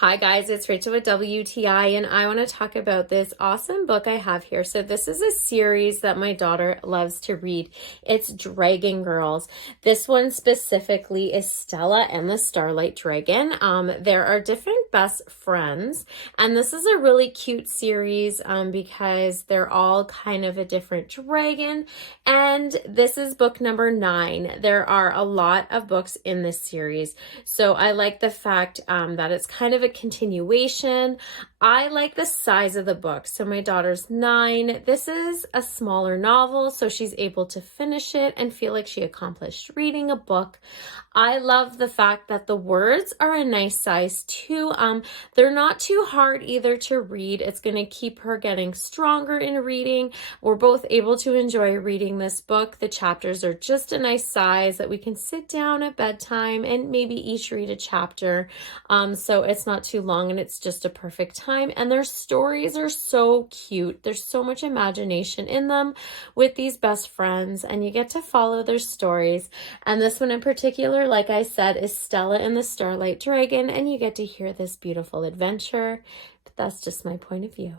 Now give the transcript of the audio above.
Hi guys, it's Rachel with WTI and I want to talk about this awesome book I have here. So this is a series that my daughter loves to read. It's Dragon Girls. This one specifically is Stella and the Starlight Dragon. There are different best friends and this is a really cute series because they're all kind of a different dragon, and this is book number 9. There are a lot of books in this series, so I like the fact that it's kind of a continuation. I like the size of the book. So my daughter's 9. This is a smaller novel, so she's able to finish it and feel like she accomplished reading a book. I love the fact that the words are a nice size too. They're not too hard either to read. It's going to keep her getting stronger in reading. We're both able to enjoy reading this book. The chapters are just a nice size that we can sit down at bedtime and maybe each read a chapter. So it's not too long and it's just a perfect time. And their stories are so cute. There's so much imagination in them with these best friends, and you get to follow their stories. And this one in particular, like I said, is Stella and the Starlight Dragon, and you get to hear this beautiful adventure. But that's just my point of view.